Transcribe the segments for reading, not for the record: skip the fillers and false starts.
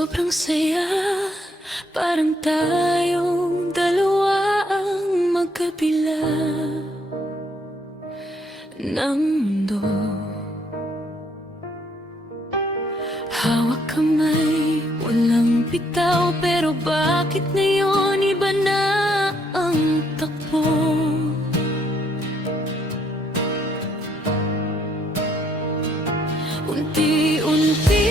Sobrang saya, parang tayong dalawa ang magkabila ng mundo. Hawak kamay, walang bitaw, pero bakit ngayon iba na ang takbo? Unti-unti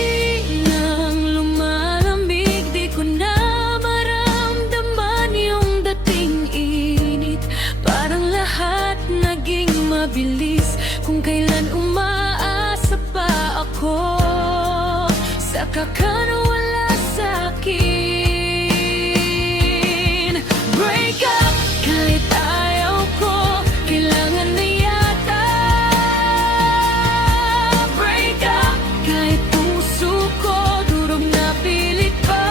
nang lumalamig, di ko na maramdaman yung dating init. Parang lahat naging mabilis, kung kailan umaasa pa ako sa kakawala sa'kin. Break up, kahit ayaw ko, kailangan na yata. Break up, kahit puso ko durog na pilit pa.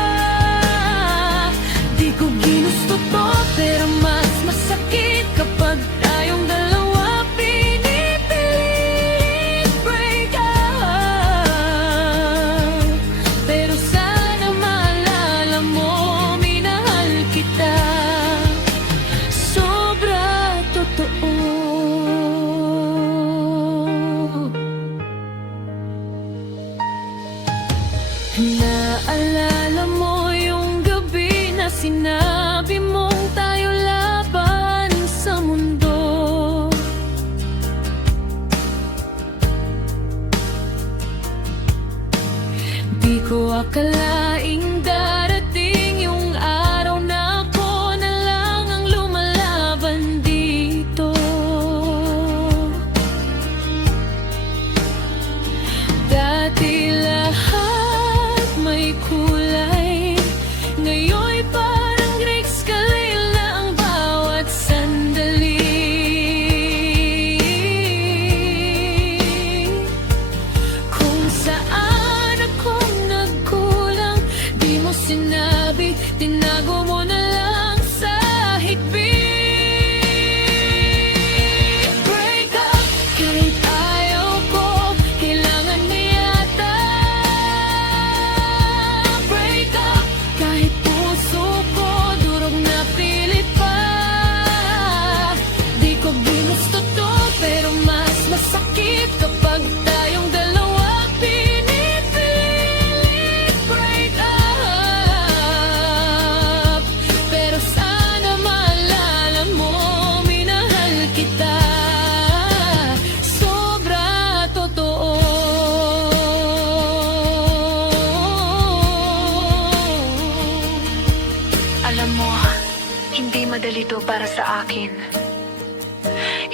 Di ko ginusto to, pero mas masakit kapag tayong dalawa pinipilit. Break up, pero sana maalala mo, minahal kita. Sobra totoo. Naalala mo yung gabi na sinabi mong tayo laban sa mundo. Di ko akalaing darating yung araw na ako na lang ang lumalaban dito. Dati lahat may kulay, ngayon'y parang Greek scale na ang bawat sandali. Kung saan akong nagkulang, di mo sinabi, tinago mo na lang sa higpit. Break up, kahit ayaw ko, kailangan na yata. Break up, kahit puso ko durog na pilit pa. Di ko ginusto to, pero mas masakit kapag tayong dalawa pinipilit. Break up, pero sana maalala mo, minahal kita. Sobra totoo. Alam mo, hindi madali to para sa akin.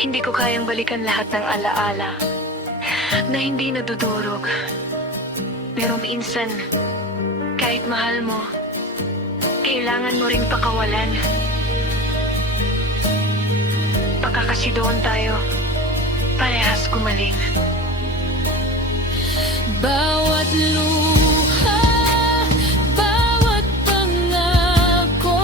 Hindi ko kayang balikan lahat ng alaala na hindi nadudurog. Pero minsan, kahit mahal mo, kailangan mo ring pakawalan. Baka kasi doon tayo parehas gumaling. Bawat luha, bawat pangako,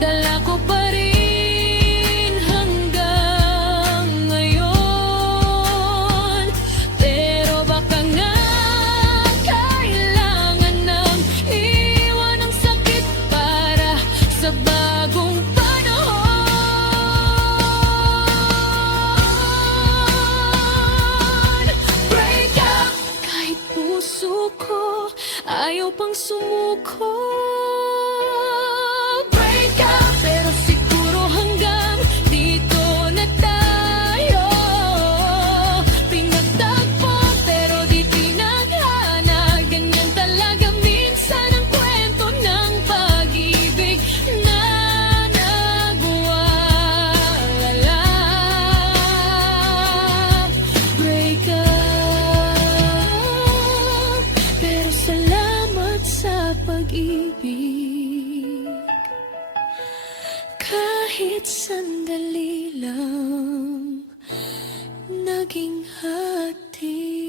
dala ko pa rin hanggang ngayon. Pero baka nga kailangan nang iwan ang sakit para sa bagong panahon. Break up, kahit puso ko ayaw pang sumuko. Break up, pero siguro hanggang dito na tayo. Pinagtagpo, pero di tinadhana. Ganyan talaga minsan ang kwento ng pag-ibig na nagwawala. Break up, pero salamat sa pag-ibig. Kahit sandali lang, naging hati.